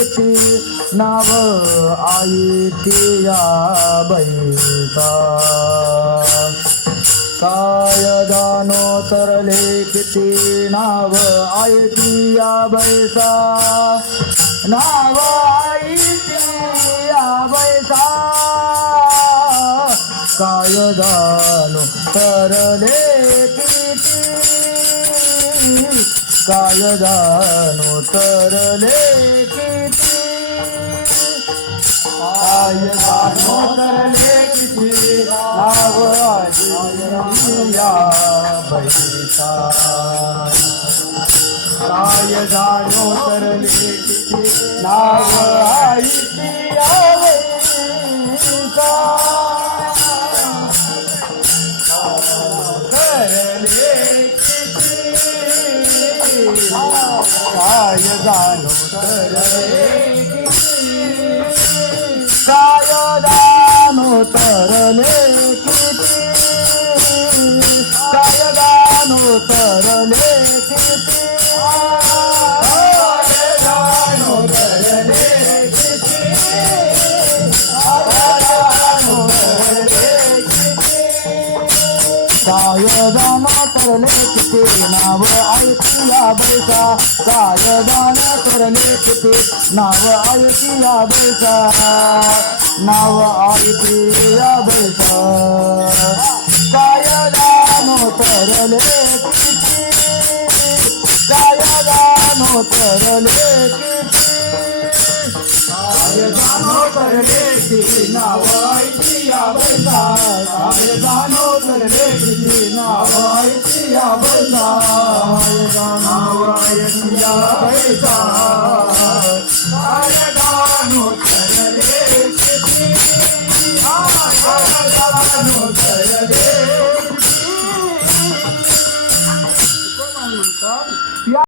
किती नाव आईची या बैसा काय जानो तरले किती नाव आईची या बैसा नाव आईची या बैसा काय जानो तरले किती काय जानो तरले किती काय जानो तरले किती नाव आईची या बैसा काय जानो तरले किती नाव आईची या बैसा तरले काय जानो तरले काय जानो तरले किती काय जानो तरले किती काय जानो तरले किती काय जानो तरले किती काय जानो तरले किती नाव आईची या बैसा काय जानो तरले किती नाव आईची या बैसा नाव आईची या बैसा काय जानो तरले किती काय जानो तरले किती काय जानो तरले किती नाव आईची या बैसा काय जानो तरले किती नाव आईची या बैसा नाव आईची या बैसा काय जानो तरले किती काय जानो तरले